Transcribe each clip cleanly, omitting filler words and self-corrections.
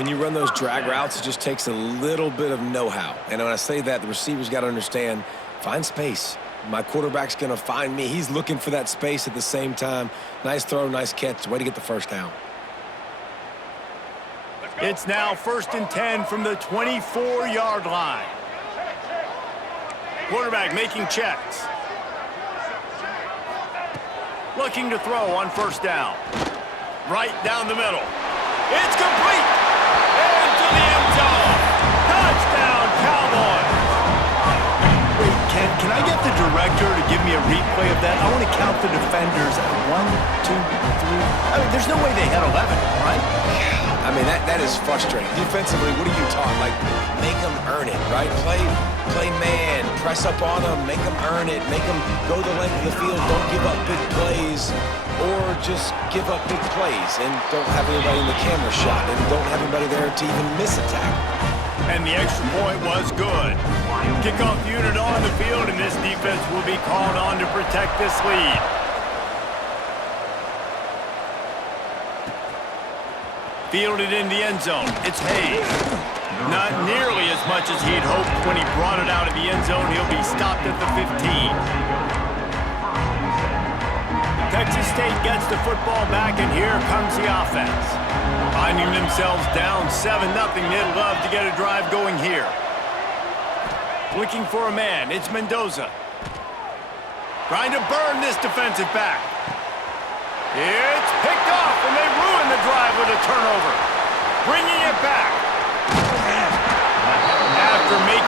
When you run those drag routes, it just takes a little bit of know-how. And when I say that, the receiver's got to understand, find space. My quarterback's going to find me. He's looking for that space at the same time. Nice throw, nice catch. Way to get the first down. It's now 1st and 10 from the 24-yard line. Quarterback making checks. Looking to throw on 1st down. Right down the middle. It's complete. Into the end zone. Touchdown, Cowboys. Wait, can I get the director to give me a replay of that? I want to count the defenders at 1, 2, 3. I mean, there's no way they had 11, right? I mean, that is frustrating. Defensively, what are you taught? Like, make them earn it, right? Play man, press up on them, make them earn it, make them go the length of the field, don't give up big plays, or just give up big plays and don't have anybody in the camera shot and don't have anybody there to even miss a tackle. And the extra point was good. Kickoff unit on the field, and this defense will be called on to protect this lead. Fielded in the end zone. It's Hayes. Not nearly as much as he'd hoped when he brought it out of the end zone. He'll be stopped at the 15. Texas State gets the football back, and here comes the offense. Finding themselves down 7-0, they'd love to get a drive going here. Looking for a man, it's Mendoza. Trying to burn this defensive back. It's picked off, and they ruin the drive with a turnover. Bringing it back. After making...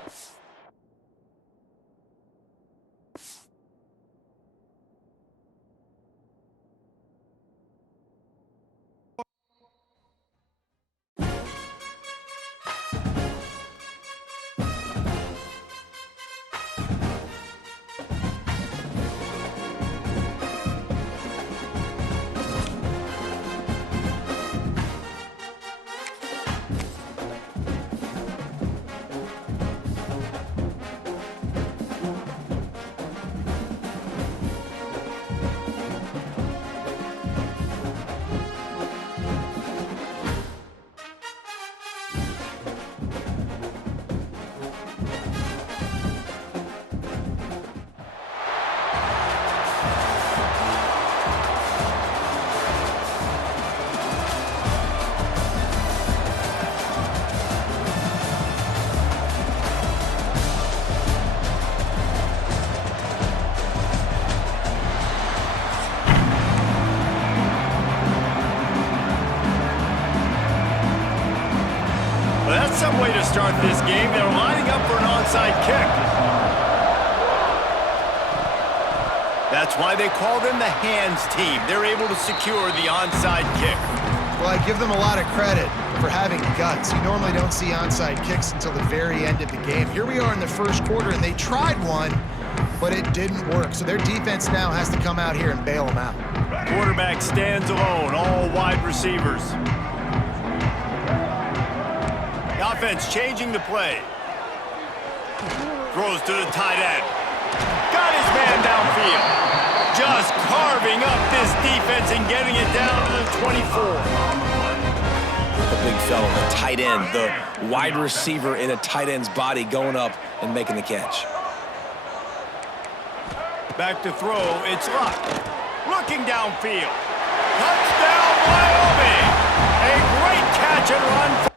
That's some way to start this game. They're lining up for an onside kick. That's why they call them the hands team. They're able to secure the onside kick. Well, I give them a lot of credit for having guts. You normally don't see onside kicks until the very end of the game. Here we are in the first quarter, and they tried one, but it didn't work. So their defense now has to come out here and bail them out. Quarterback stands alone, all wide receivers. The offense changing the play. Throws to the tight end. Got his man downfield. Just carving up this defense and getting it down to the 24. The big fella, the tight end, the wide receiver in a tight end's body going up and making the catch. Back to throw, it's Luck. Looking downfield. Touchdown, Wyoming! A great catch and run.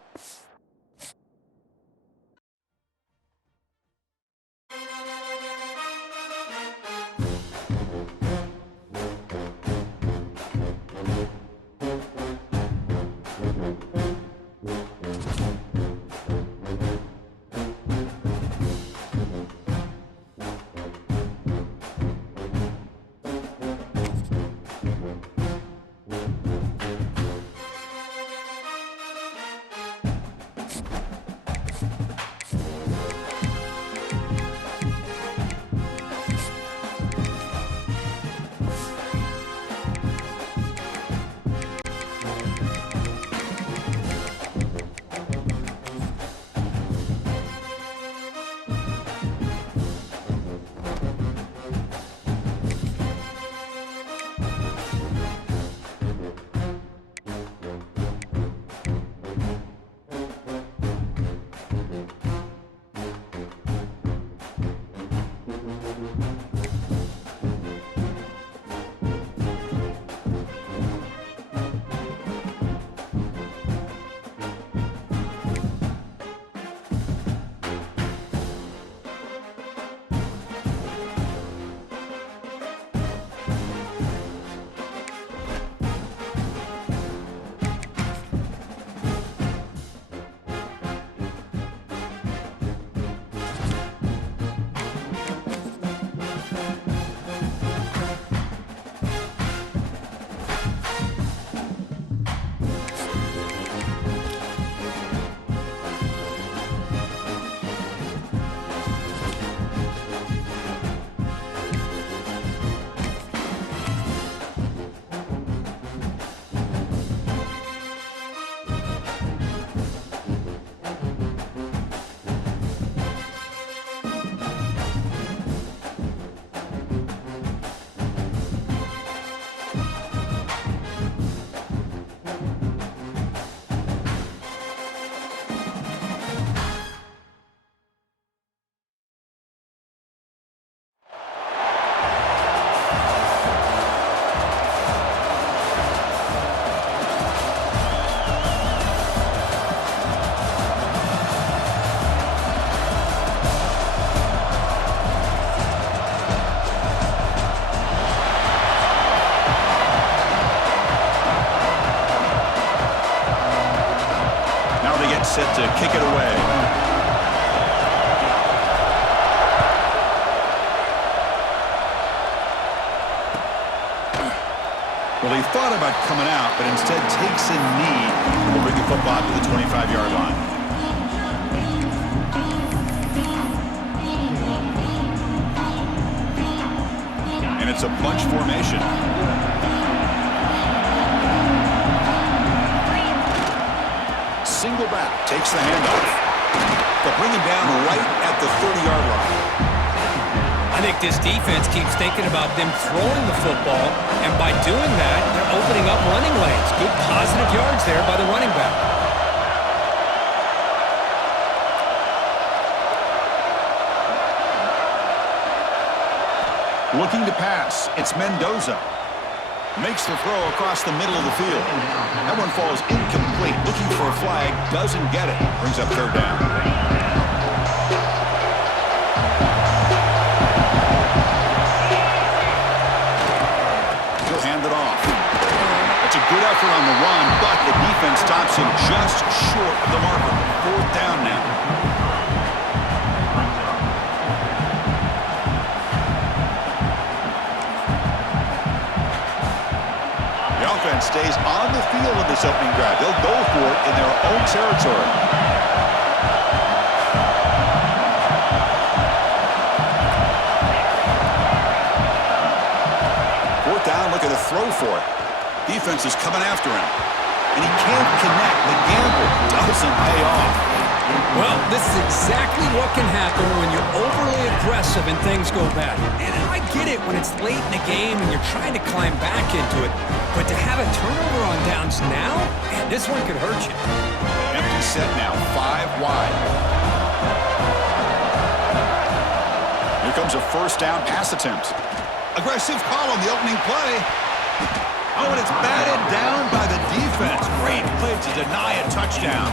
set to kick it away. Well, he thought about coming out, but instead takes a knee and will bring the football to the 25-yard line. And it's a bunch formation. Single back, takes the handoff. They'll bring him down right at the 30-yard line. I think this defense keeps thinking about them throwing the football, and by doing that, they're opening up running lanes. Good positive yards there by the running back. Looking to pass, it's Mendoza. Makes the throw across the middle of the field. That one falls incomplete. Looking for a flag, doesn't get it. Brings up third down. Good effort on the run, but the defense stops him just short of the marker. Fourth down now. The offense stays on the field in this opening drive. They'll go for it in their own territory. Fourth down, look at the throw for it. Defense is coming after him, and he can't connect. The gamble doesn't pay off. Well, this is exactly what can happen when you're overly aggressive and things go bad. And I get it when it's late in the game and you're trying to climb back into it, but to have a turnover on downs now, man, this one could hurt you. Empty set now, 5 wide. Here comes a first down pass attempt. Aggressive call on the opening play. Oh, and it's batted down by the defense. Great play to deny a touchdown.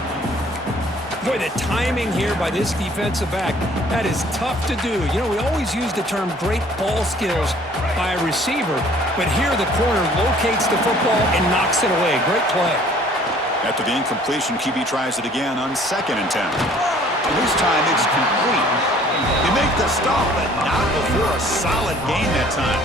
Boy, the timing here by this defensive back, that is tough to do. You know, we always use the term great ball skills by a receiver, but here the corner locates the football and knocks it away. Great play. After the incompletion, QB tries it again on 2nd and 10. And this time it's complete. They make the stop, but not before a solid gain that time.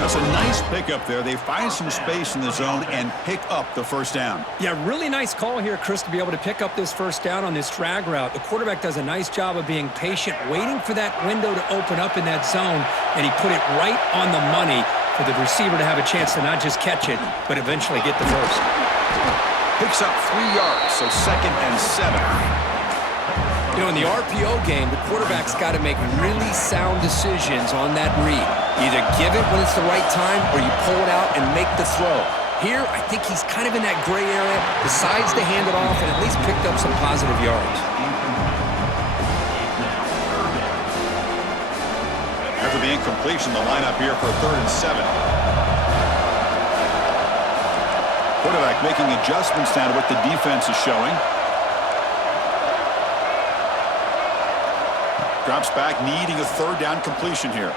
That's a nice pickup there. They find some space in the zone and pick up the first down. Yeah, really nice call here, Chris, to be able to pick up this first down on this drag route. The quarterback does a nice job of being patient, waiting for that window to open up in that zone, and he put it right on the money for the receiver to have a chance to not just catch it, but eventually get the first. Picks up 3 yards, so 2nd and 7. You know, in the RPO game, the quarterback's got to make really sound decisions on that read. Either give it when it's the right time or you pull it out and make the throw. Here, I think he's kind of in that gray area, decides to hand it off and at least picked up some positive yards. After the incompletion, the lineup here for 3rd and 7. Quarterback making adjustments now to what the defense is showing. Drops back, needing a 3rd down completion here.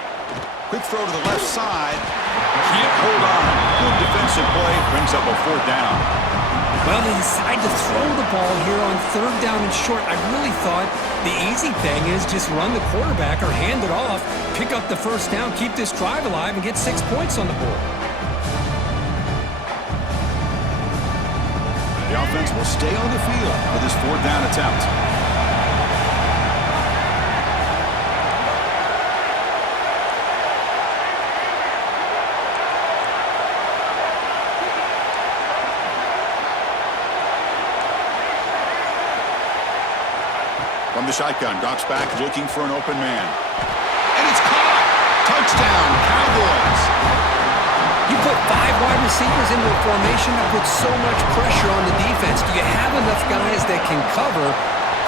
Quick throw to the left side. Can't hold on. Good defensive play. Brings up a 4th down. Well, they decide to throw the ball here on 3rd down and short. I really thought the easy thing is just run the quarterback or hand it off, pick up the first down, keep this drive alive, and get 6 points on the board. The offense will stay on the field for this 4th down attempt. From the shotgun, drops back, looking for an open man. And it's caught! Touchdown, Cowboys! You put 5 wide receivers into a formation that puts so much pressure on the defense. Do you have enough guys that can cover?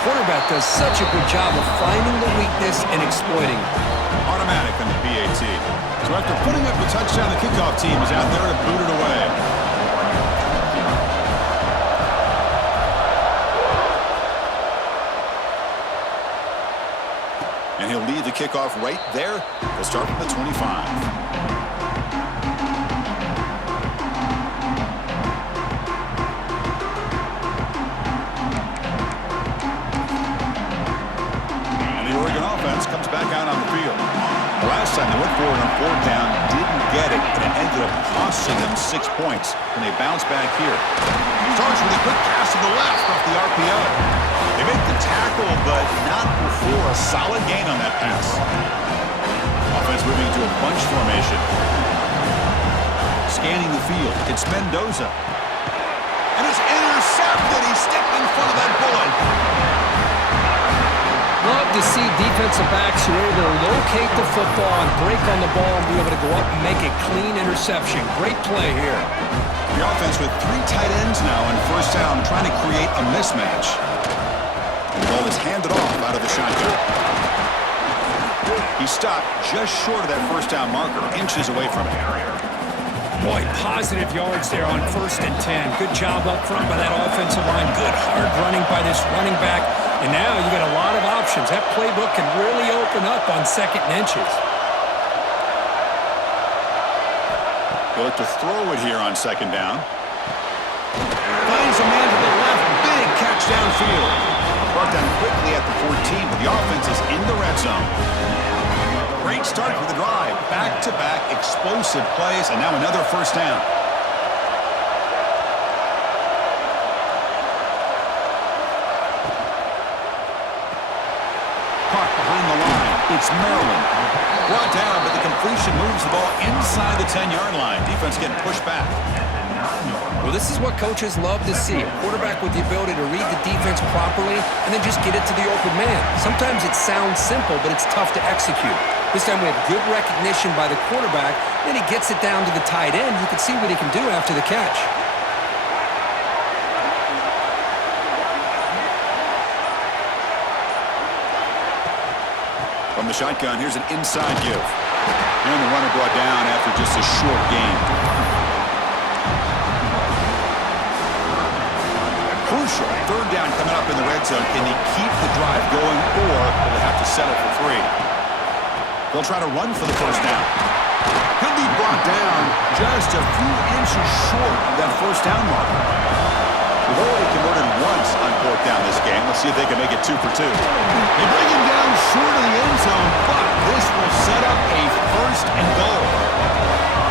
Quarterback does such a good job of finding the weakness and exploiting it. Automatic on the PAT. So after putting up the touchdown, the kickoff team is out there to boot it away. And he'll lead the kickoff right there. They'll start from the 25. for it on fourth down, didn't get it, and it ended up costing them 6 points. And they bounce back here. Starts with a quick pass to the left off the RPO. They make the tackle, but not before a solid gain on that pass. Offense moving to a bunch formation. Scanning the field, it's Mendoza. And it's intercepted. He stepped in front of that bullet. Love to see defensive backs who are able to locate the football and break on the ball and be able to go up and make a clean interception. Great play here. The offense with 3 tight ends now on first down, trying to create a mismatch. And the ball is handed off out of the shotgun. He stopped just short of that first down marker, inches away from it. Boy, positive yards there on 1st and 10. Good job up front by that offensive line. Good hard running by this running back. And now you got a lot of options. That playbook can really open up on 2nd and inches. They look to throw it here on 2nd down. Finds a man to the left. Big catch downfield. Brought down quickly at the 14, but the offense is in the red zone. Great start for the drive. Back-to-back explosive plays, and now another first down. Caught behind the line. It's Maryland. Brought down, but the completion moves the ball inside the 10-yard line. Defense getting pushed back. Well, this is what coaches love to see. A quarterback with the ability to read the defense properly and then just get it to the open man. Sometimes it sounds simple, but it's tough to execute. This time we have good recognition by the quarterback. Then he gets it down to the tight end. You can see what he can do after the catch. From the shotgun, here's an inside give. And the runner brought down after just a short gain. Crucial. 3rd down coming up in the red zone. Can he keep the drive going, or will they have to settle for 3? They'll try to run for the first down. He'll be brought down just a few inches short of that first down mark. They've already converted once on 4th down this game. Let's see if they can make it 2 for 2. They bring him down short of the end zone, but this will set up a 1st and goal.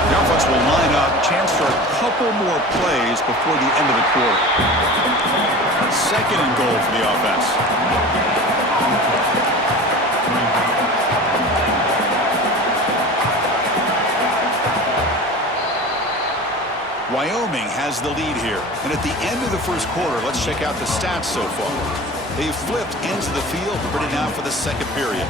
The offense will line up. Chance for a couple more plays before the end of the quarter. 2nd and goal for the offense. Wyoming has the lead here. And at the end of the first quarter, let's check out the stats so far. They've flipped into the field, ready now for the 2nd period.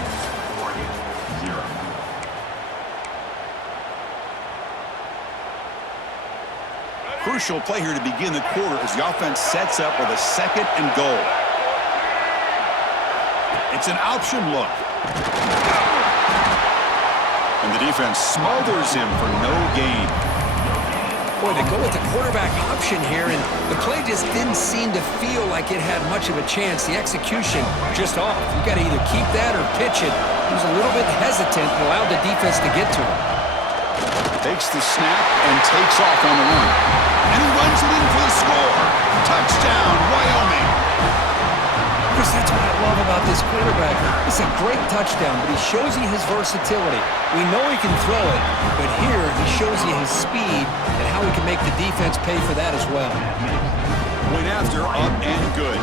Crucial play here to begin the quarter as the offense sets up with a 2nd and goal. It's an option look. And the defense smothers him for no gain. Boy, they go with the quarterback option here, and the play just didn't seem to feel like it had much of a chance. The execution just off. You got to either keep that or pitch it. He was a little bit hesitant and allowed the defense to get to him. Takes the snap and takes off on the run. And he runs it in for the score. Touchdown, Wyoming. Chris, that's what I love about this quarterback. It's a great touchdown, but he shows you his versatility. We know he can throw it, but here he shows you his speed and how he can make the defense pay for that as well. Point after, up and good.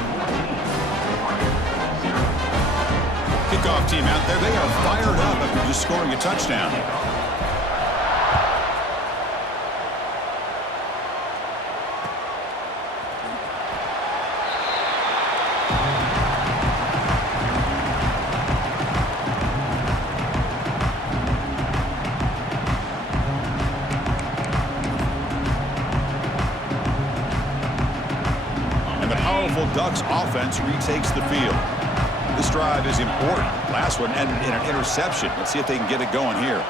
Kickoff team out there. They are fired up after just scoring a touchdown. Ducks offense retakes the field. This drive is important. Last one ended in an interception. Let's see if they can get it going here.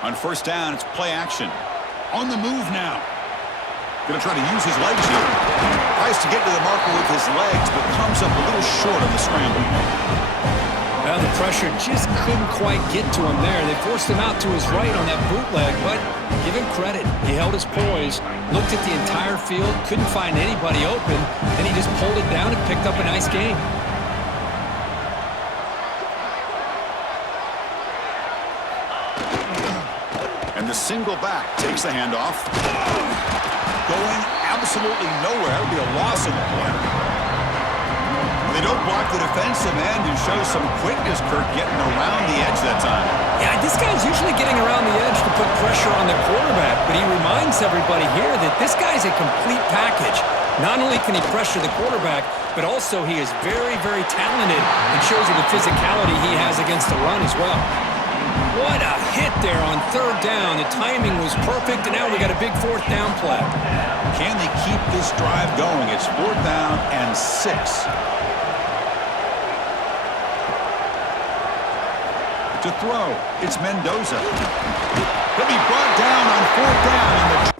On first down, it's play action. On the move now. Going to try to use his legs here. Tries to get to the marker with his legs, but comes up a little short on the scramble. Well, the pressure just couldn't quite get to him there. They forced him out to his right on that bootleg, but Give him credit. He held his poise, looked at the entire field, couldn't find anybody open, and he just pulled it down and picked up a nice game. And the single back takes the handoff. Going absolutely nowhere. It would be a loss in the play. They don't block the defensive end and show some quickness, Kirk, getting around the edge that time. Yeah, this guy's usually getting around the edge to put pressure on the quarterback, but he reminds everybody here that this guy's a complete package. Not only can he pressure the quarterback, but also he is very, very talented and shows you the physicality he has against the run as well. What a hit there on third down. The timing was perfect, and now we got a big fourth down play. Can they keep this drive going? It's 4th down and 6. To throw, it's Mendoza. He'll be brought down on 4th down in the...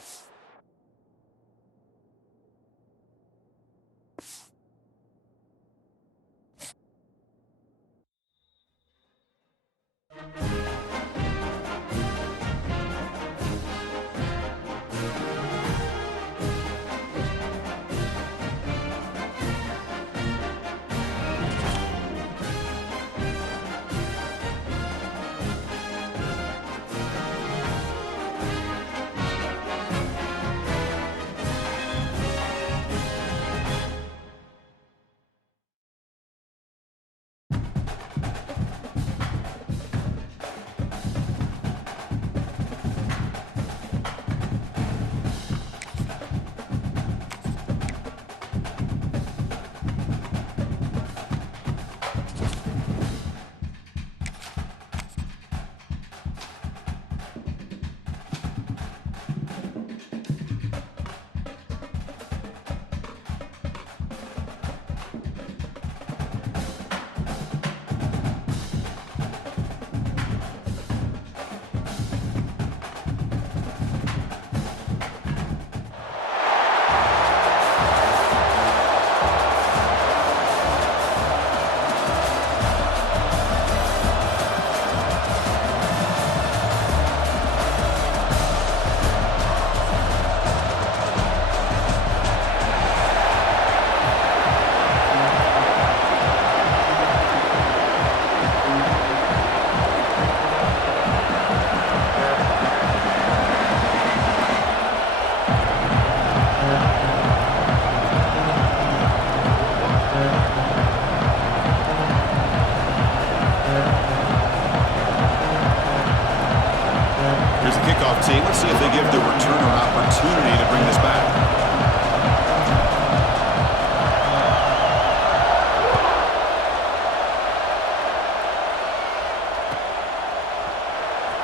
Let's see if they give the returner opportunity to bring this back.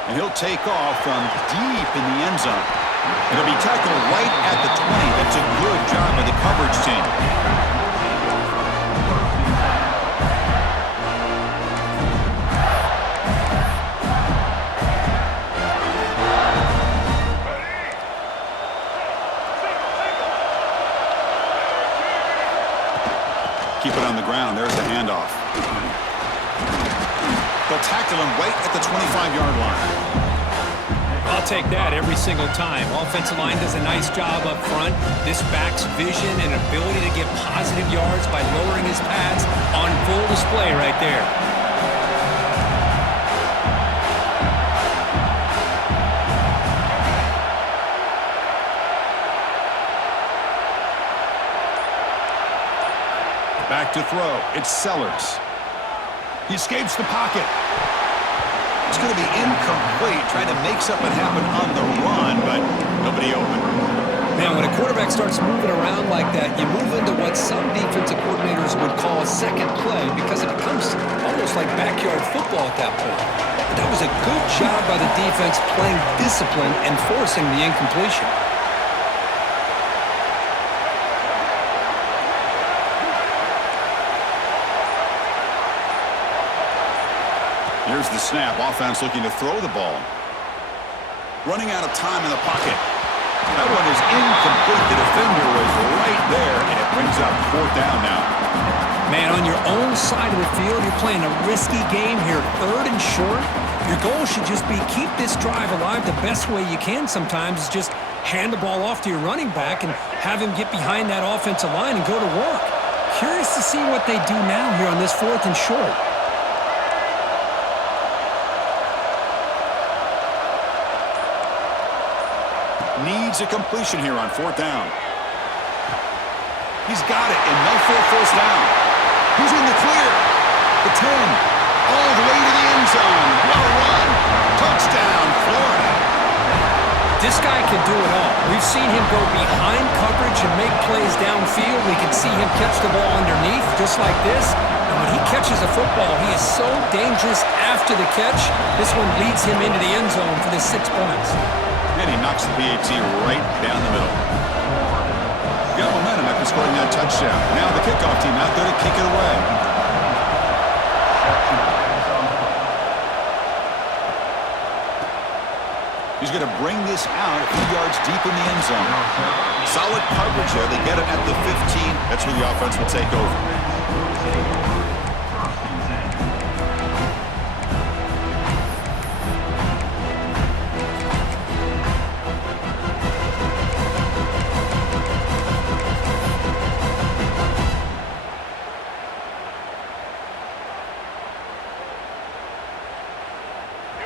And he'll take off from deep in the end zone. It'll be tackled right at the 20. That's a good job by the coverage team. Keep it on the ground. There's the handoff. They'll tackle him right at the 25-yard line. I'll take that every single time. Offensive line does a nice job up front. This back's vision and ability to get positive yards by lowering his pads on full display right there. Back to throw. It's Sellers. He escapes the pocket. It's going to be incomplete, trying to make something happen on the run, but nobody open. Man, when a quarterback starts moving around like that, you move into what some defensive coordinators would call a second play because it becomes almost like backyard football at that point. But that was a good job by the defense playing discipline and forcing the incompletion. Here's the snap. Offense looking to throw the ball. Running out of time in the pocket. That one is incomplete. The defender was right there, and it brings up 4th down now. Man, on your own side of the field, you're playing a risky game here. 3rd and short. Your goal should just be keep this drive alive the best way you can sometimes is just hand the ball off to your running back and have him get behind that offensive line and go to work. Curious to see what they do now here on this 4th and short. Needs a completion here on 4th down. He's got it, and no for a first down. He's in the clear. The 10. All the way to the end zone. What a run. Touchdown, Florida. This guy can do it all. We've seen him go behind coverage and make plays downfield. We can see him catch the ball underneath, just like this. And when he catches a football, he is so dangerous after the catch. This one leads him into the end zone for the 6 points. And he knocks the PAT right down the middle. Got momentum after scoring that touchdown. Now the kickoff team out there to kick it away. He's going to bring this out a few yards deep in the end zone. Solid coverage there. They get it at the 15. That's where the offense will take over.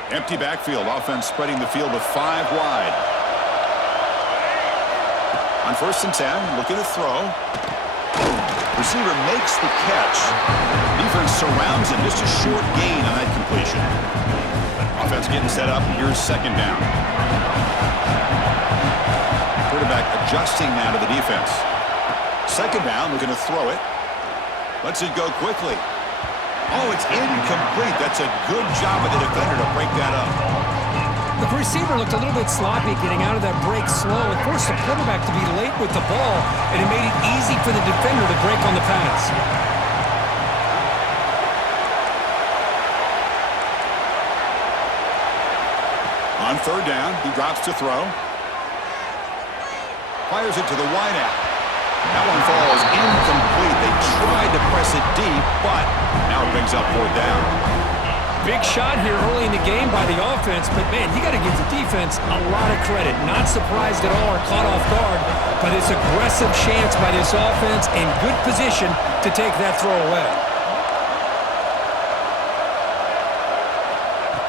Empty backfield. Offense spreading the field with 5 wide. On 1st and 10, looking to throw. Receiver makes the catch. Defense surrounds him. Just a short gain on that completion. Offense getting set up. Here's 2nd down. Quarterback adjusting now to the defense. 2nd down, looking to throw it. Lets it go quickly. Oh, it's incomplete. That's a good job of the defender to break that up. The receiver looked a little bit sloppy getting out of that break slow. It forced the quarterback to be late with the ball, and it made it easy for the defender to break on the pass. On 3rd down, he drops to throw. Fires it to the wideout. That one falls incomplete. They tried to press it deep, but now it brings up 4th down. Big shot here early in the game by the offense, but man, you got to give the defense a lot of credit. Not surprised at all or caught off guard, but it's aggressive chance by this offense in good position to take that throw away.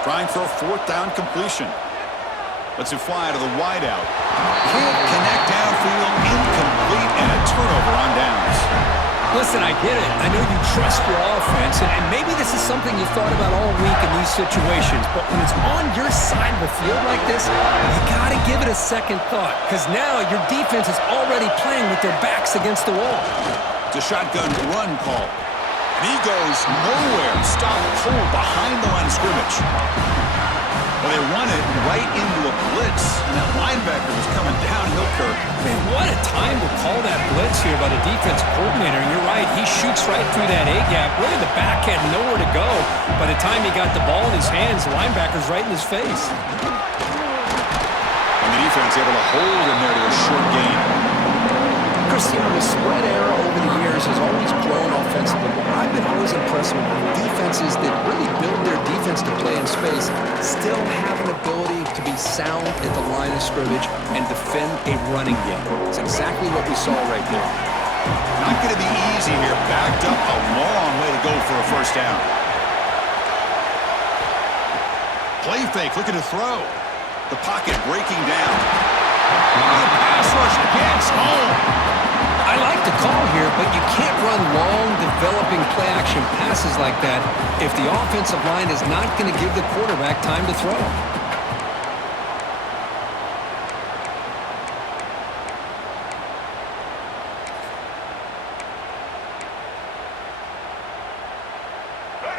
Trying for a 4th down completion. Lets it fly to the wideout. Can't connect downfield, incomplete, and a turnover on downs. Listen, I get it. I know you trust your offense, and maybe this is something you thought about all week in these situations, but when it's on your side of the field like this, you got to give it a second thought, because now your defense is already playing with their backs against the wall. It's a shotgun run call. And he goes nowhere. Stopped cold behind the line of scrimmage. Well, they run it right into a blitz, and that linebacker was coming downhill, Kirk. Man, what a time to call that blitz here by the defense coordinator. And you're right, he shoots right through that A-gap. Really, the back had nowhere to go. By the time he got the ball in his hands, the linebacker's right in his face. And the defense able to hold him there to a short gain. Chris, you know, the spread era over the years has always grown offensively, but I've been always impressed with defenses that really build their defense to play in space, still have an ability to be sound at the line of scrimmage and defend a running game. It's exactly what we saw right there. Not going to be easy here. Backed up a long way to go for a first down. Play fake, looking to throw. The pocket breaking down. Good pass rush gets home. I like the call here, but you can't run long, developing play-action passes like that if the offensive line is not going to give the quarterback time to throw.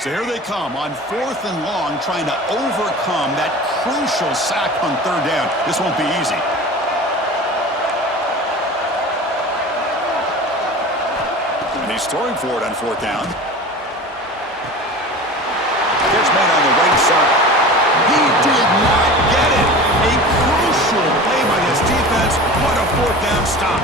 So here they come on 4th and long, trying to overcome that crucial sack on 3rd down. This won't be easy. And he's throwing for it on 4th down. Catch made on the right side. He did not get it. A crucial play by this defense. What a 4th down stop.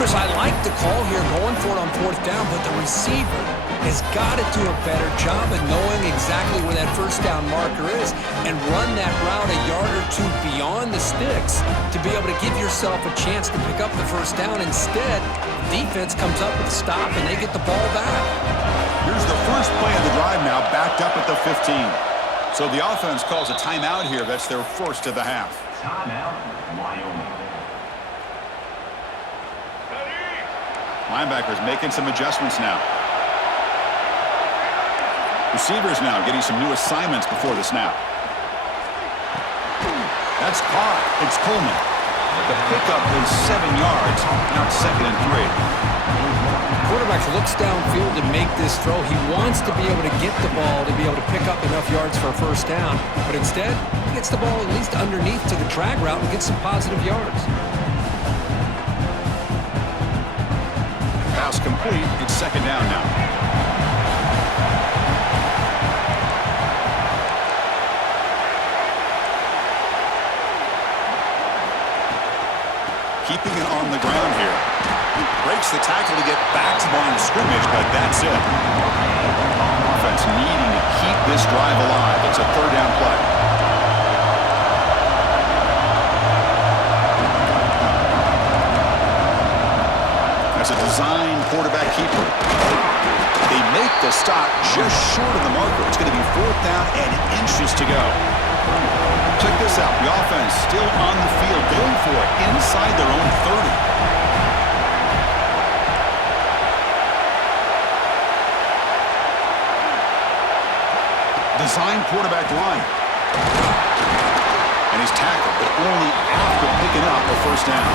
Chris, I like the call here going for it on 4th down, but the receiver has got to do a better job of knowing exactly where that first down marker is and run that route a yard or two beyond the sticks to be able to give yourself a chance to pick up the first down. Instead, the defense comes up with a stop and they get the ball back. Here's the first play of the drive now, backed up at the 15. So the offense calls a timeout here. That's their first of the half. Timeout, Wyoming. Linebackers making some adjustments now. Receivers now getting some new assignments before the snap. That's caught. It's Coleman. The pickup is 7 yards. Now it's 2nd and 3. Quarterback looks downfield to make this throw. He wants to be able to get the ball to be able to pick up enough yards for a first down. But instead, he gets the ball at least underneath to the drag route and gets some positive yards. Pass complete. It's 2nd down now. Keeping it on the ground here. Breaks the tackle to get back to the line of scrimmage, but that's it. Offense needing to keep this drive alive. It's a 3rd down play. That's a design quarterback keeper. They make the stop just short of the marker. It's going to be 4th down and inches to go. Check this out. The offense still on the field, going for it inside their own 30. Design quarterback line. And he's tackled, but only after picking up a first down.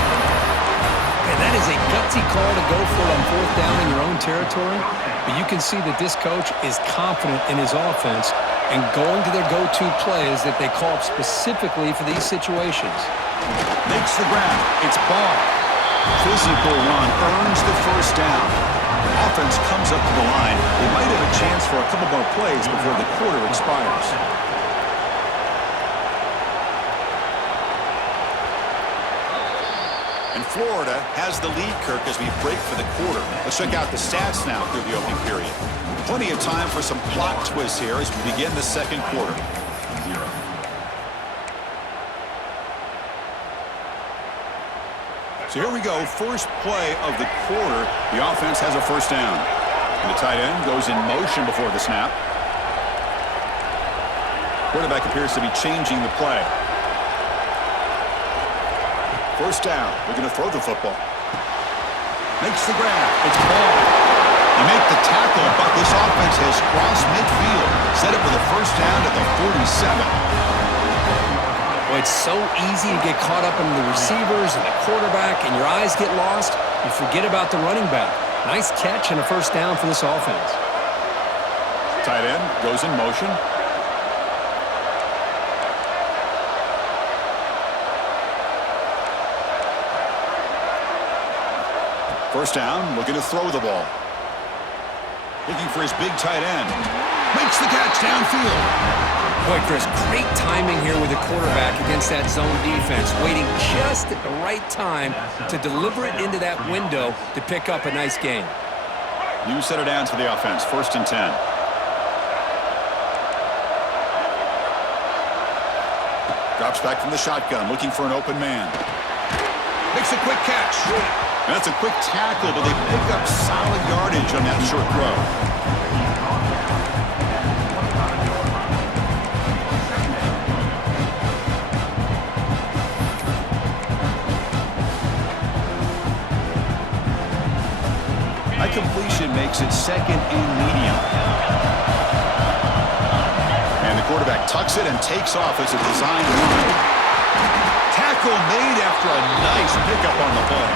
And that is a gutsy call to go for it on 4th down in your own territory. But you can see that this coach is confident in his offense and going to their go-to plays that they call up specifically for these situations. Makes the grab. It's ball. Physical run earns the first down. Offense comes up to the line. They might have a chance for a couple more plays before the quarter expires. And Florida has the lead, Kirk, as we break for the quarter. Let's check out the stats now through the opening period. Plenty of time for some plot twists here as we begin the 2nd quarter. So here we go, first play of the quarter. The offense has a first down. And the tight end goes in motion before the snap. Quarterback appears to be changing the play. First down. They're going to throw the football. Makes the grab. It's ball. You make the tackle, but this offense has crossed midfield. Set up with a first down at the 47. Well, it's so easy to get caught up in the receivers and the quarterback, and your eyes get lost. You forget about the running back. Nice catch and a first down for this offense. Tight end goes in motion. First down, looking to throw the ball. Looking for his big tight end. Makes the catch downfield. Boy, Chris, great timing here with the quarterback against that zone defense, waiting just at the right time to deliver it into that window to pick up a nice gain. New set of downs for the offense, 1st and 10. Drops back from the shotgun, looking for an open man. Makes a quick catch. And that's a quick tackle, but they pick up solid yardage on that short throw. That completion makes it 2nd and medium. And the quarterback tucks it and takes off as a design run. Tackle made after a nice pickup on the play.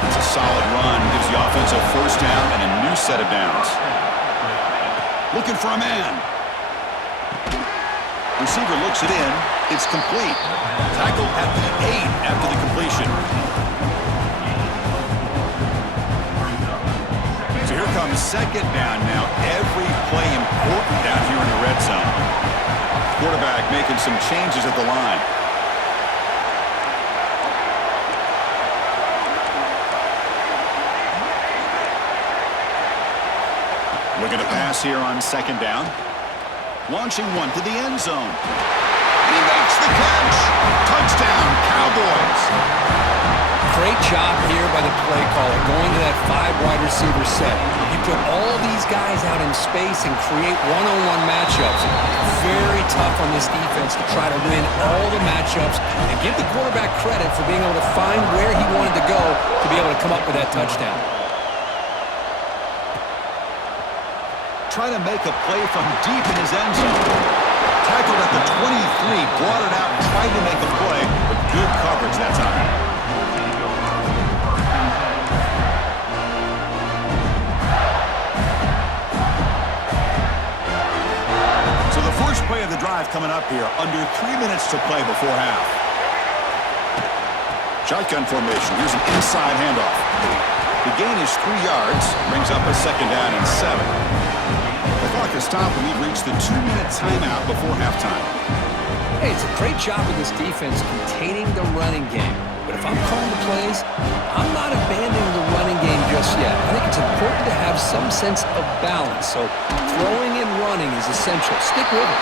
It's a solid run, gives the offense a first down and a new set of downs. Looking for a man. Receiver looks it in. It's complete. Tackle at the 8 after the completion. So here comes 2nd down now. Every play important down here in the red zone. Quarterback making some changes at the line. pass here on second down. Launching one to the end zone. And he makes the catch. Touchdown, Cowboys. Great job here by the play caller, going to that 5 wide receiver set. You put all these guys out in space and create one-on-one matchups. Very tough on this defense to try to win all the matchups and give the quarterback credit for being able to find where he wanted to go to be able to come up with that touchdown. Trying to make a play from deep in his end zone. Tackled at the 23, brought it out, tried to make a play, but good coverage that time. First play of the drive coming up here. Under 3 minutes to play before half. Shotgun formation. Here's an inside handoff. The gain is 3 yards. Brings up a second down and 7. The clock is stopped and we've reached the 2-minute timeout before halftime. Hey, it's a great job of this defense containing the running game. But if I'm calling the plays, I'm not abandoning the running game just yet. I think it's important to have some sense of balance. So throwing and running is essential. Stick with it.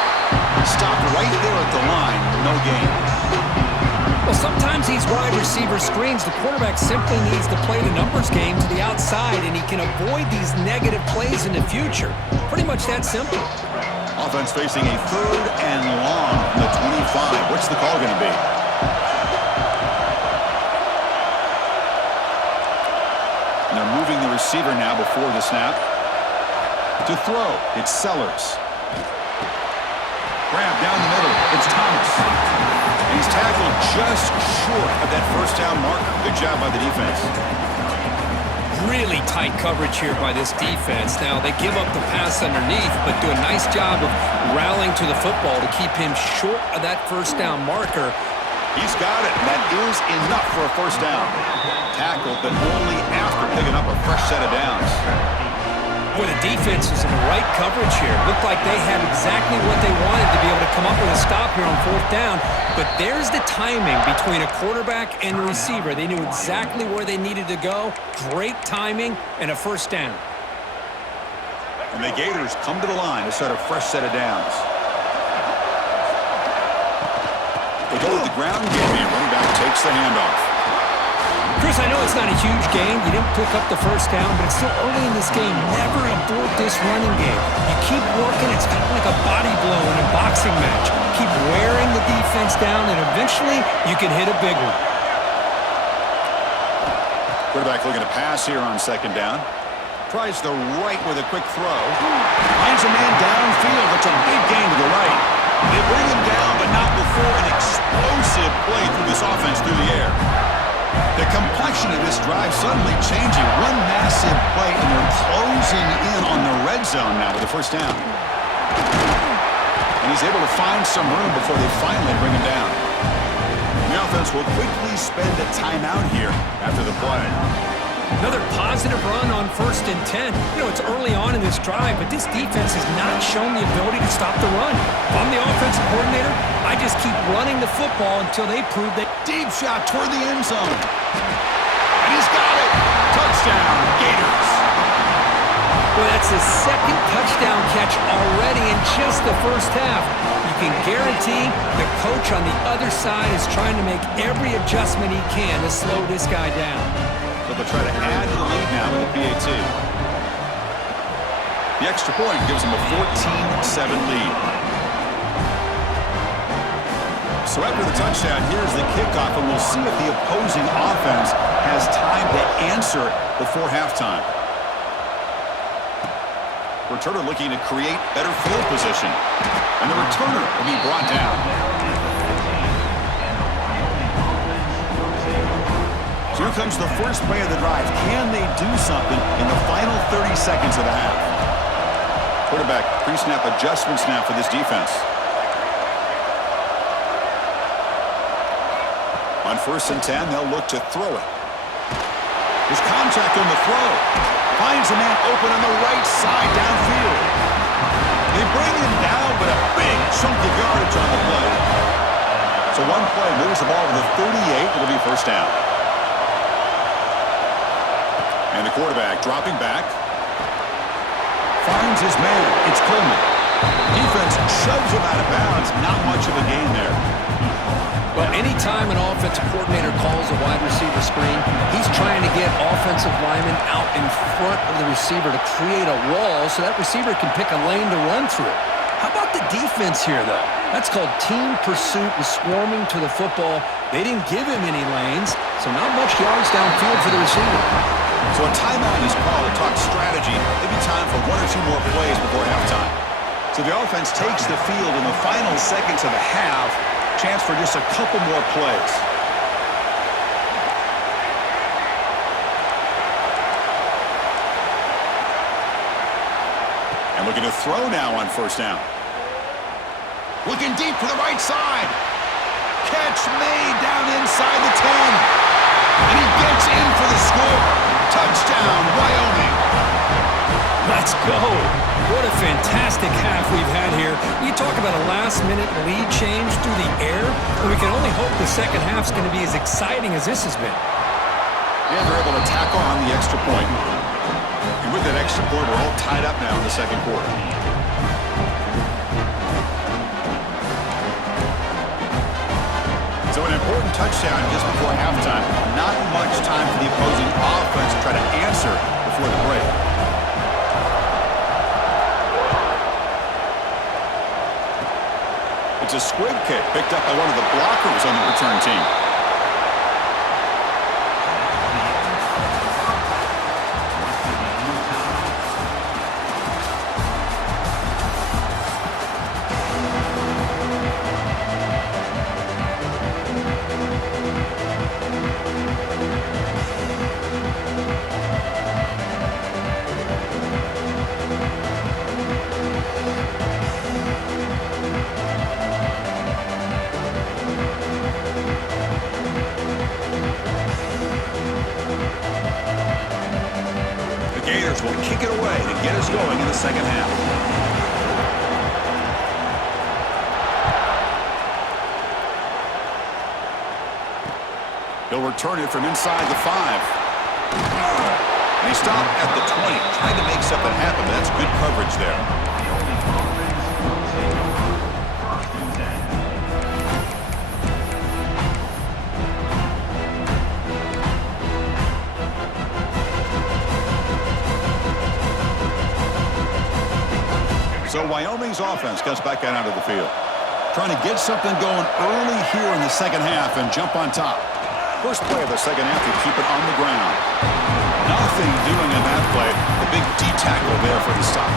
Stopped right there at the line. No gain. Well, sometimes these wide receiver screens, the quarterback simply needs to play the numbers game to the outside, and he can avoid these negative plays in the future. Pretty much that simple. Offense facing a 3rd and long from the 25. What's the call going to be? And they're moving the receiver now before the snap. To throw, it's Sellers. Grab down the middle, it's Thomas. And he's tackled just short of that first down marker. Good job by the defense. Really tight coverage here by this defense. Now, they give up the pass underneath, but do a nice job of rallying to the football to keep him short of that first down marker. He's got it. That is enough for a first down. Tackled, but only after picking up a fresh set of downs. Boy, the defense was in the right coverage here. Looked like they had exactly what they wanted to be able to come up with a stop here on 4th down. But there's the timing between a quarterback and the receiver. They knew exactly where they needed to go. Great timing and a first down. And the Gators come to the line to start a fresh set of downs. They go with the ground game here. Running back takes the handoff. Chris, I know it's not a huge game. You didn't pick up the first down, but it's still early in this game. Never abort this running game. You keep working. It's kind of like a body blow in a boxing match. Keep wearing the defense down, and eventually you can hit a big one. Quarterback looking to pass here on second down. Tries the right with a quick throw. Finds a man downfield. It's a big gain to the right. They bring him down, but not before an explosive play through this offense through the air. The complexion of this drive suddenly changing. One massive play, and they're closing in on the red zone now with the first down. And he's able to find some room before they finally bring him down. The offense will quickly spend a timeout here after the play. Another positive run on 1st and 10. You know, it's early on in this drive, but this defense has not shown the ability to stop the run. If I'm the offensive coordinator, I just keep running the football until they prove that. Deep shot toward the end zone. And he's got it. Touchdown, Gators. Well, that's his 2nd touchdown catch already in just the first half. You can guarantee the coach on the other side is trying to make every adjustment he can to slow this guy down. So they'll try to add to the lead now with the PAT. The extra point gives them a 14-7 lead. So after the touchdown, here's the kickoff, and we'll see if the opposing offense has time to answer before halftime. Returner looking to create better field position. And the returner will be brought down. So here comes the first play of the drive. Can they do something in the final 30 seconds of the half? Quarterback pre-snap adjustments now for this defense. On 1st and 10, they'll look to throw it. There's contact on the throw. Finds a man open on the right side downfield. They bring him down, but a big chunk of yardage on the play. So one play moves the ball to the 38. It'll be first down. And the quarterback dropping back. Finds his man. It's Coleman. Defense shoves him out of bounds. Not much of a gain there. Well, anytime an offensive coordinator calls a wide receiver screen, he's trying to get offensive linemen out in front of the receiver to create a wall so that receiver can pick a lane to run through. How about the defense here, though? That's called team pursuit and swarming to the football. They didn't give him any lanes, so not much yards downfield for the receiver. So a timeout is called to talk strategy. Maybe time for one or two more plays before halftime. So the offense takes the field in the final seconds of the half. Chance for just a couple more plays. And looking to throw now on first down. Looking deep for the right side. Catch made down inside the 10. And he gets in for the score. Touchdown, Wyoming. Let's go. What a fantastic half we've had here. You talk about a last-minute lead change through the air, and we can only hope the second half's going to be as exciting as this has been. And they're able to tackle on the extra point. And with that extra point, we're all tied up now in the second quarter. So an important touchdown just before halftime. Not much time for the opposing offense to try to answer before the break. It's a squib kick picked up by one of the blockers on the return team. Will kick it away to get us going in the second half. He'll return it from inside the 5. And he stopped at the 20, trying to make something happen. That's good coverage there. So Wyoming's offense comes back out onto the field. Trying to get something going early here in the second half and jump on top. First play of the second half to keep it on the ground. Nothing doing in that play. The big D-tackle there for the stop.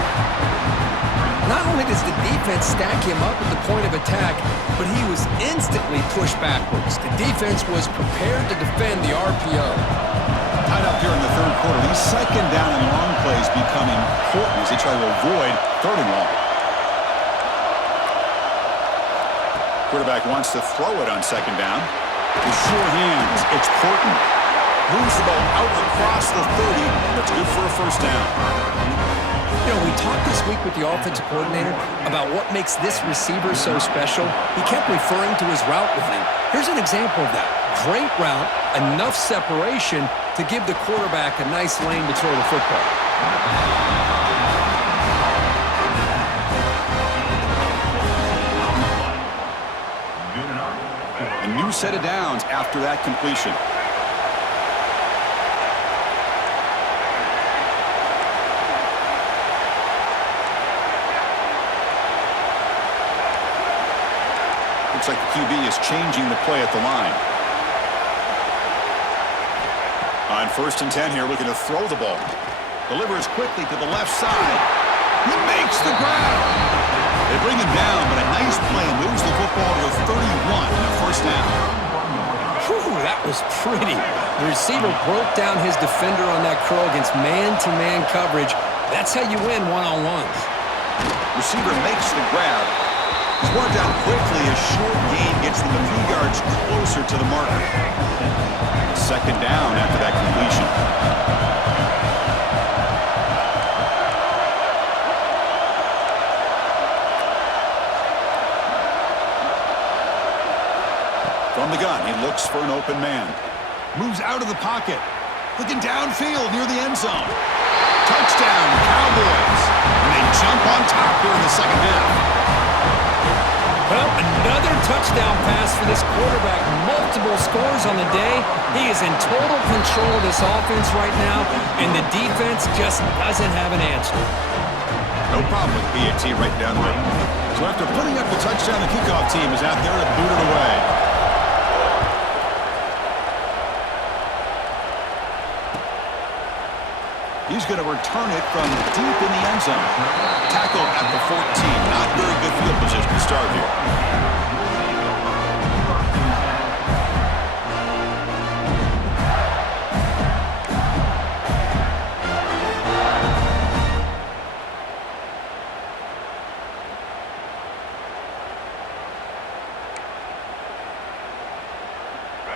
Not only does the defense stack him up at the point of attack, but he was instantly pushed backwards. The defense was prepared to defend the RPO. Tied up here in the third quarter. These second down and long plays become important as they try to avoid third and long. Quarterback wants to throw it on second down. With sure hands, it's Porton. Moves the ball out across the 30. That's good for a first down. You know, we talked this week with the offensive coordinator about what makes this receiver so special. He kept referring to his route running. Here's an example of that. Great route, enough separation to give the quarterback a nice lane to throw the football. A new set of downs after that completion. Looks like the QB is changing the play at the line. On 1st and 10 here, looking to throw the ball. Delivers quickly to the left side. He makes the grab. They bring him down, but a nice play moves the football to the 31 and a first down. Whew, that was pretty. The receiver broke down his defender on that curl against man-to-man coverage. That's how you win one-on-ones. Receiver makes the grab. He's worn down quickly. A short gain gets them a few yards closer to the marker. Second down after that completion. From the gun, he looks for an open man. Moves out of the pocket. Looking downfield near the end zone. Touchdown, Cowboys. jump on top here in the second half. Well, another touchdown pass for this quarterback. Multiple scores on the day. He is in total control of this offense right now, and the defense just doesn't have an answer. No problem with PAT right down the middle. So after putting up the touchdown, the kickoff team is out there to boot it away. He's going to return it from deep in the end zone. Tackled at the 14. Not very good field position to start here.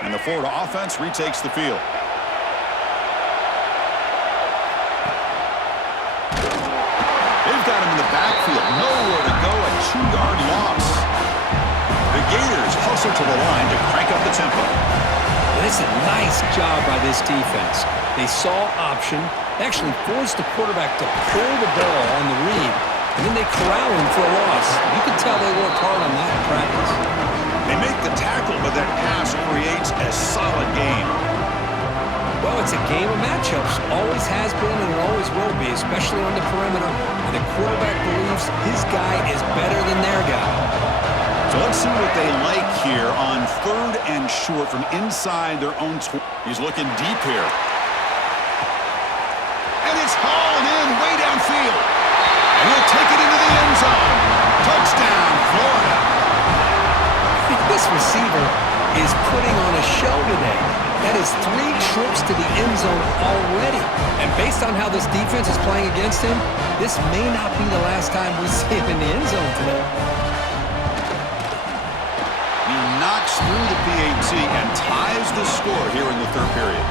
And the Florida offense retakes the field. Got him in the backfield. Nowhere to go. A 2-yard loss. The Gators hustle to the line to crank up the tempo. And it's a nice job by this defense. They saw option, actually forced the quarterback to pull the ball on the read, and then they corral him for a loss. You can tell they worked hard on that in practice. They make the tackle, but that pass creates a solid game. Well, it's a game of matchups. Always has been and it always will be, especially on the perimeter. And the quarterback believes his guy is better than their guy. So let's see what they like here on 3rd and short from inside their own 20. He's looking deep here. And it's hauled in way downfield. And he'll take it into the end zone. Touchdown, Florida. This receiver is putting on a show today. That is 3 trips to the end zone already. And based on how this defense is playing against him, this may not be the last time we see him in the end zone today. He knocks through the PAT and ties the score here in the 3rd period.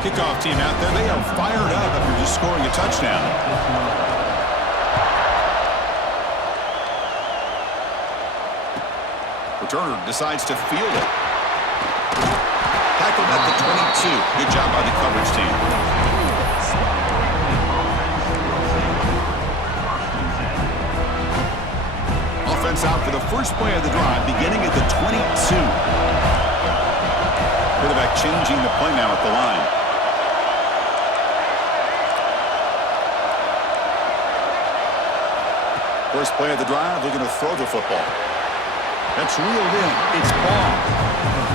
Kickoff team out there, they are fired up after just scoring a touchdown. Returner decides to field it. Tackled at the 22. Good job by the coverage team. Offense out for the first play of the drive, beginning at the 22. Quarterback changing the play now at the line. First play of the drive, they're going to throw the football. That's reeled in. It's ball.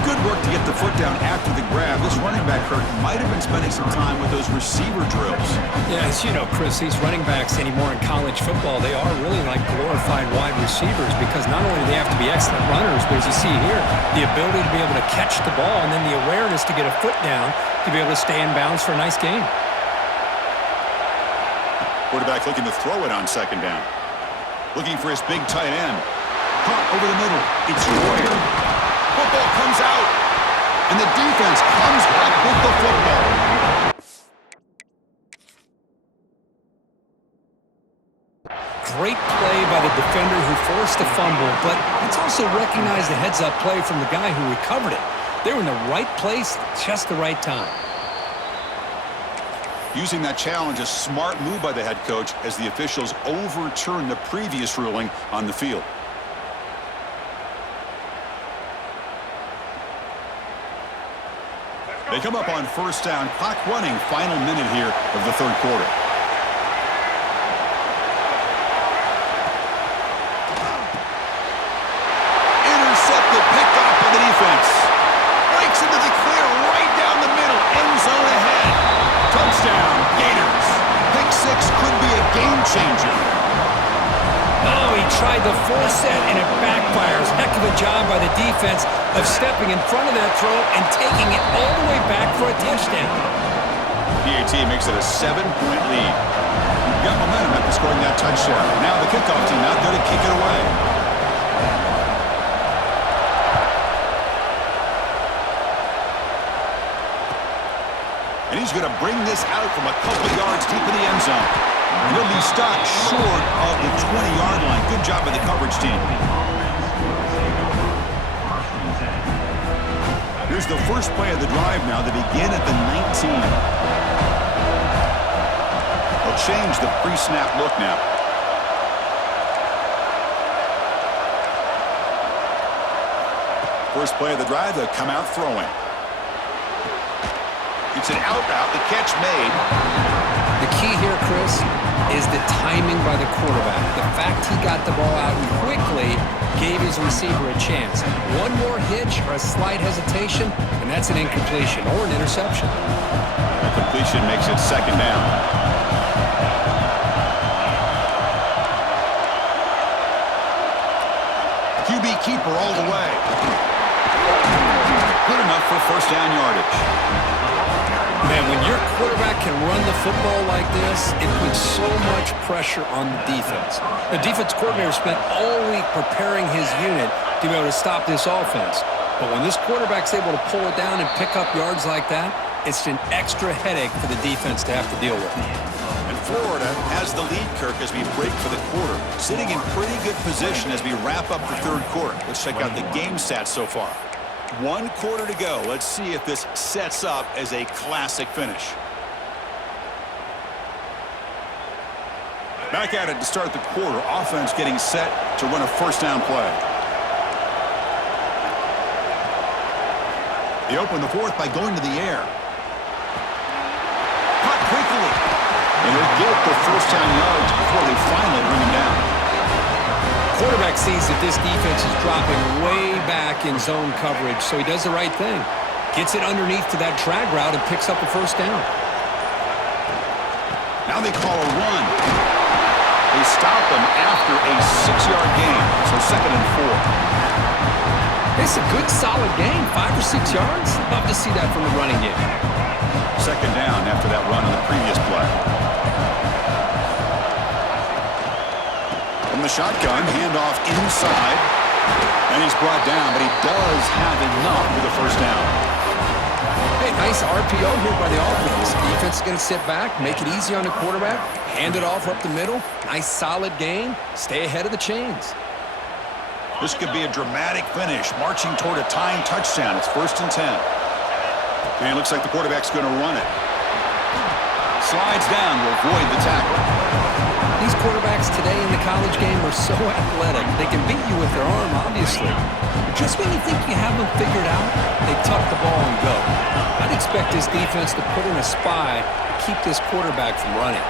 Good work to get the foot down after the grab. This running back, Kirk, might have been spending some time with those receiver drills. Yeah, as you know, Chris, these running backs anymore in college football, they are really like glorified wide receivers because not only do they have to be excellent runners, but as you see here, the ability to be able to catch the ball and then the awareness to get a foot down to be able to stay in bounds for a nice game. Quarterback looking to throw it on 2nd down. Looking for his big tight end. Caught over the middle. It's Royer. Football comes out. And the defense comes back with the football. Great play by the defender who forced the fumble, but let's also recognize the heads-up play from the guy who recovered it. They were in the right place at just the right time. Using that challenge, a smart move by the head coach as the officials overturn the previous ruling on the field. They come up on 1st down, clock running, final minute here of the 3rd quarter. Intercepted, picked off by the defense. Breaks into the clear right down the middle, end zone ahead. Touchdown, Gators. Pick 6 could be a game changer. Oh, he tried the force-set, and it backfires. Heck of a job by the defense of stepping in front of that throw and taking it all the way back for a touchdown. PAT makes it a 7-point lead. You've got momentum after scoring that touchdown. Now the kickoff team out there to kick it away. And he's going to bring this out from a couple yards deep in the end zone. And he'll be stopped short of the 20-yard line. Good job by the coverage team. Here's the first play of the drive now. They begin at the 19. They'll change the pre-snap look now. First play of the drive, they'll come out throwing. It's an out route, the catch made. The key here, Chris, is the timing by the quarterback. The fact he got the ball out quickly gave his receiver a chance. One more hitch or a slight hesitation, and that's an incompletion or an interception. The completion makes it second down. QB keeper all the way. Good enough for first down yardage. Man, when your quarterback can run the football like this, it puts so much pressure on the defense. The defense coordinator spent all week preparing his unit to be able to stop this offense. But when this quarterback's able to pull it down and pick up yards like that, it's an extra headache for the defense to have to deal with. And Florida has the lead, Kirk, as we break for the quarter. Sitting in pretty good position as we wrap up the third quarter. Let's check out the game stats so far. 1 quarter to go. Let's see if this sets up as a classic finish. Back at it to start the quarter. Offense getting set to run a first down play. They open the fourth by going to the air. Caught quickly. And they'll get the first down yards before they finally bring him down. Quarterback sees that this defense is dropping way back in zone coverage, so he does the right thing. Gets it underneath to that drag route and picks up a first down. Now they call a run. They stop him after a 6-yard gain, so second and 4. It's a good, solid game, 5 or 6 yards. Love to see that from the running game. Second down after that run on the previous play. From the shotgun, handoff inside. And he's brought down, but he does have enough for the first down. Hey, nice RPO here by the offense. Defense is going to sit back, make it easy on the quarterback, hand it off up the middle. Nice, solid game. Stay ahead of the chains. This could be a dramatic finish, marching toward a tying touchdown. It's first and 10. And it looks like the quarterback's going to run it. Slides down to avoid the tackle. These quarterbacks today in the college game are so athletic. They can beat you with their arm, obviously. But just when you think you have them figured out, they tuck the ball and go. I'd expect this defense to put in a spy to keep this quarterback from running.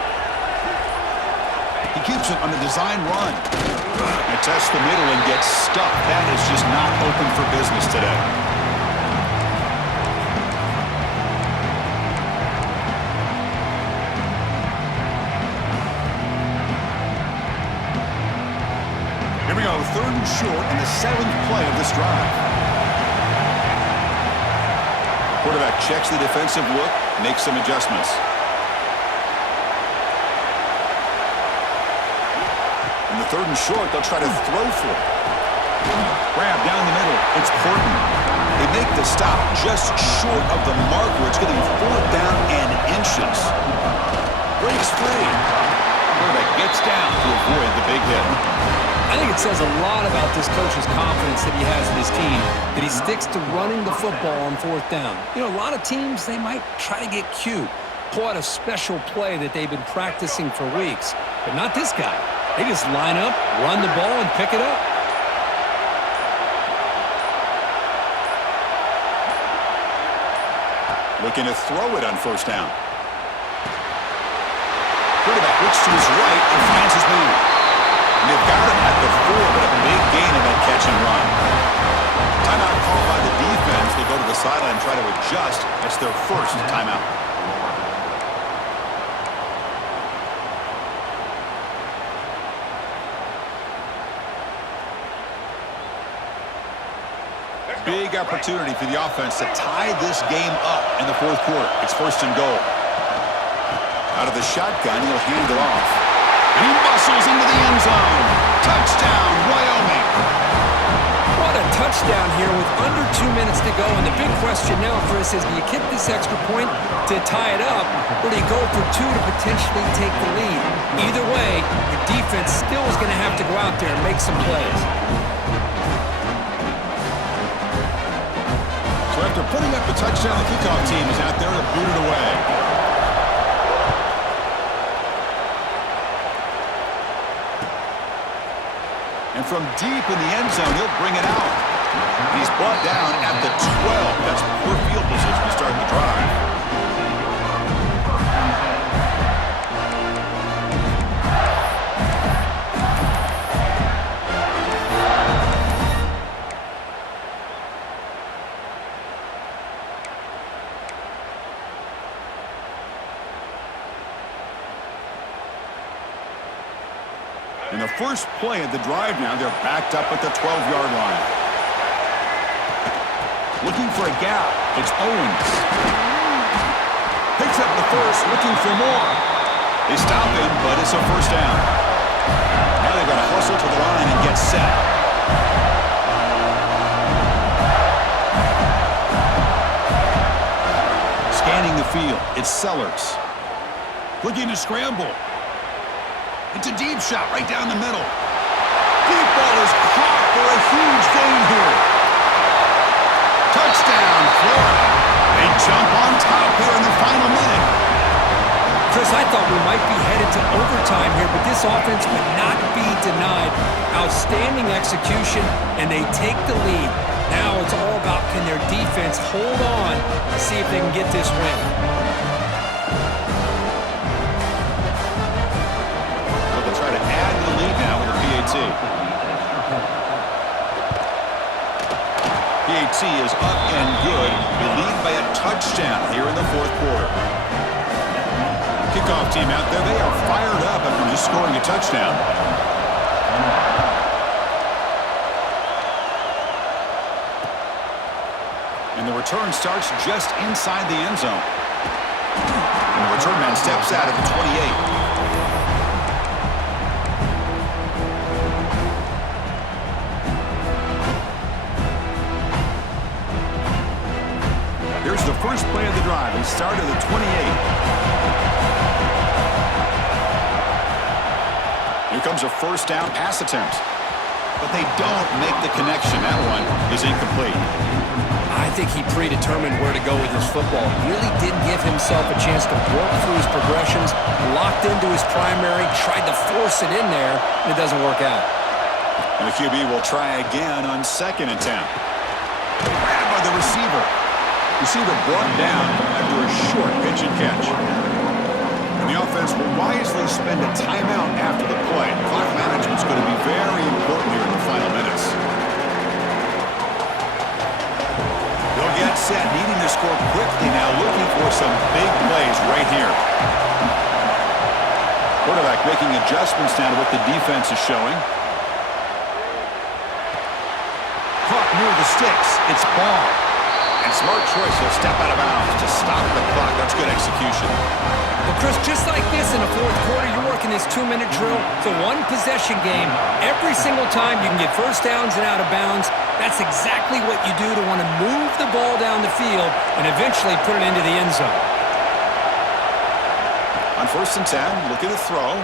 He keeps it on a design run. And tests the middle and gets stuck. That is just not open for business today. Here we go, third and short in the 7th play of this drive. Quarterback checks the defensive look, makes some adjustments. In the third and short, they'll try to throw for it. Grab down the middle. It's Horton. They make the stop just short of the marker. It's going to be 4th down and inches. Breaks free. Quarterback gets down to avoid the big hit. I think it says a lot about this coach's confidence that he has in his team, that he sticks to running the football on 4th down. You know, a lot of teams, they might try to get cute, pull out a special play that they've been practicing for weeks, but not this guy. They just line up, run the ball, and pick it up. Looking to throw it on first down. Quarterback looks to his right and finds his man. And they've got him at the 4, but a big gain in that catch and run. Timeout called by the defense. They go to the sideline and try to adjust. That's their first timeout. Big opportunity for the offense to tie this game up in the 4th quarter. It's first and goal. Out of the shotgun, he'll hand it off. And he muscles into the end zone. Touchdown, Wyoming. What a touchdown here with under 2 minutes to go. And the big question now, Chris, is do you kick this extra point to tie it up, or do you go for 2 to potentially take the lead? Either way, the defense still is going to have to go out there and make some plays. So after putting up the touchdown, the kickoff team is out there to boot it away. And from deep in the end zone, he'll bring it out. He's brought down at the 12. That's poor field position to start the drive. In the first play of the drive now, they're backed up at the 12-yard line. Looking for a gap. It's Owens. Picks up the first, looking for more. They stop him, but it's a first down. Now they've got to hustle to the line and get set. Scanning the field, it's Sellers. Looking to scramble. It's a deep shot right down the middle. Deep ball is caught for a huge gain here. Touchdown, Florida. They jump on top here in the final minute. Chris, I thought we might be headed to overtime here, but this offense would not be denied. Outstanding execution, and they take the lead. Now it's all about can their defense hold on to see if they can get this win. PAT is up and good. They lead by a touchdown here in the fourth quarter. Kickoff team out there, they are fired up after just scoring a touchdown. And the return starts just inside the end zone. And the return man steps out at the 28. Here's the first play of the drive. He started at 28. Here comes a first down pass attempt. But they don't make the connection. That one is incomplete. I think he predetermined where to go with his football. Really didn't give himself a chance to work through his progressions, locked into his primary, tried to force it in there, and it doesn't work out. And the QB will try again on second attempt. Grabbed by the receiver. Receiver brought down after a short pitch and catch. And the offense will wisely spend a timeout after the play. Clock management is going to be very important here in the final minutes. They'll get set, needing to score quickly now, looking for some big plays right here. Quarterback making adjustments now to what the defense is showing. Caught near the sticks. It's ball. And smart choice, he'll step out of bounds to stop the clock. That's good execution. Well, Chris, just like this in the fourth quarter, you're working this 2-minute drill. It's a one-possession game. Every single time you can get first downs and out of bounds. That's exactly what you do to want to move the ball down the field and eventually put it into the end zone. On first and 10, looking to throw.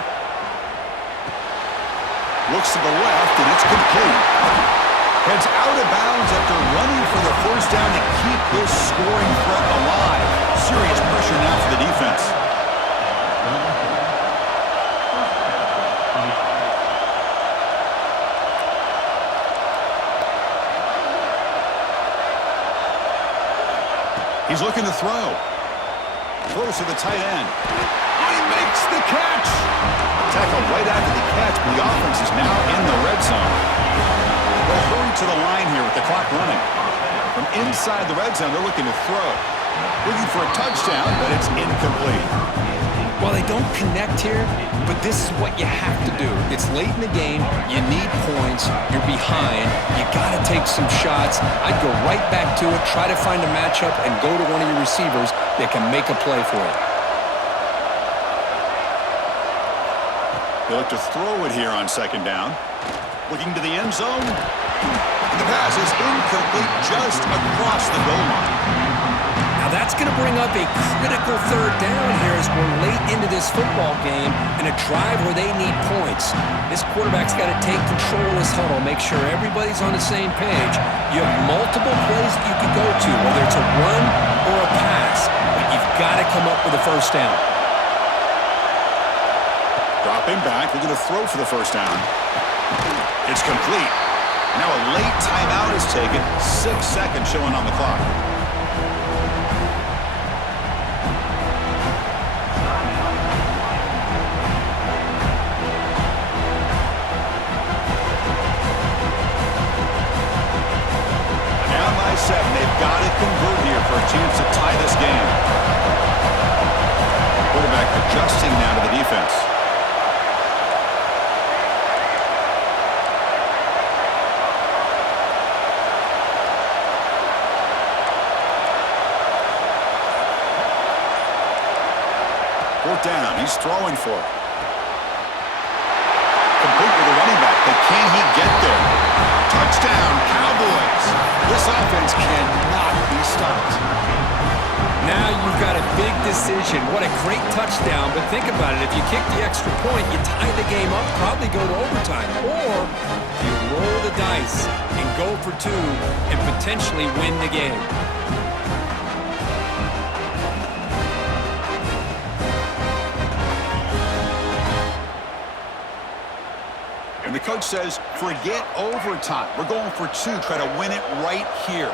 Looks to the left, and it's complete. Heads out of bounds after running for the first down to keep this scoring threat alive. Serious pressure now for the defense. He's looking to throw. Throws to the tight end. And he makes the catch. Tackle right after the catch, but the offense is now in the red zone. They'll hurry to the line here with the clock running. From inside the red zone, they're looking to throw. Looking for a touchdown, but it's incomplete. Well, they don't connect here, but this is what you have to do. It's late in the game. You need points. You're behind. You got to take some shots. I'd go right back to it, try to find a matchup, and go to one of your receivers that can make a play for you. They look to throw it here on second down. Looking to the end zone. The pass is incomplete just across the goal line. Now that That's going to bring up a critical third down here as we're late into this football game in a drive where they need points. This quarterback's got to take control of this huddle, make sure everybody's on the same page. You have multiple plays that you could go to, whether it's a run or a pass, but you've got to come up with a first down. Dropping back, they're going to throw for the first down. It's complete. Now a late timeout is taken. 6 seconds showing on the clock. Down by 7. They've got to convert here for a chance to tie this game. Quarterback adjusting now to the defense. Fourth down. He's throwing for it. Complete with the running back, but can he get there? Touchdown, Cowboys. This offense cannot be stopped. Now you've got a big decision. What a great touchdown, but think about it. If you kick the extra point, you tie the game up, probably go to overtime. Or you roll the dice and go for 2 and potentially win the game. And the coach says, forget overtime. We're going for 2. Try to win it right here.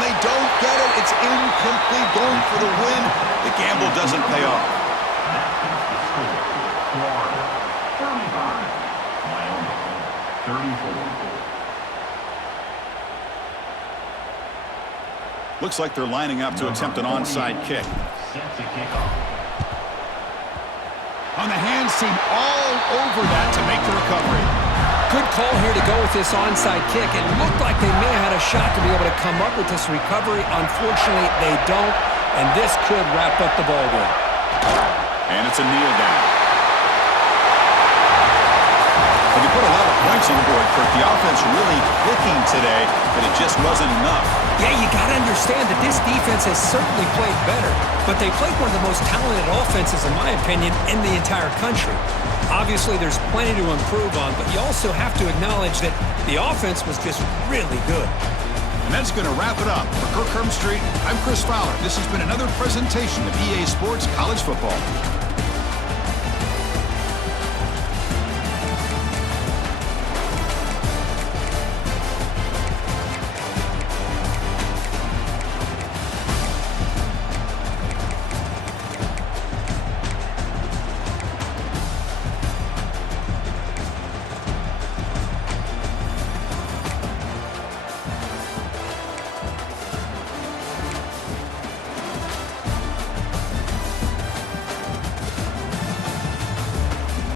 They don't get it. It's incomplete. Going for the win. The gamble doesn't pay off. Looks like they're lining up to attempt an onside kick. On the hands team all over that to make the recovery. Good call here to go with this onside kick. It looked like they may have had a shot to be able to come up with this recovery. Unfortunately, they don't, and this could wrap up the ball game. And it's a kneel down. Well, they put a lot of points on the board, Kirk. The offense really clicking today, but it just wasn't enough. Yeah, you got to understand that this defense has certainly played better, but they played one of the most talented offenses, in my opinion, in the entire country. Obviously, there's plenty to improve on, but you also have to acknowledge that the offense was just really good. And that's going to wrap it up. For Kirk Street, I'm Chris Fowler. This has been another presentation of EA Sports College Football.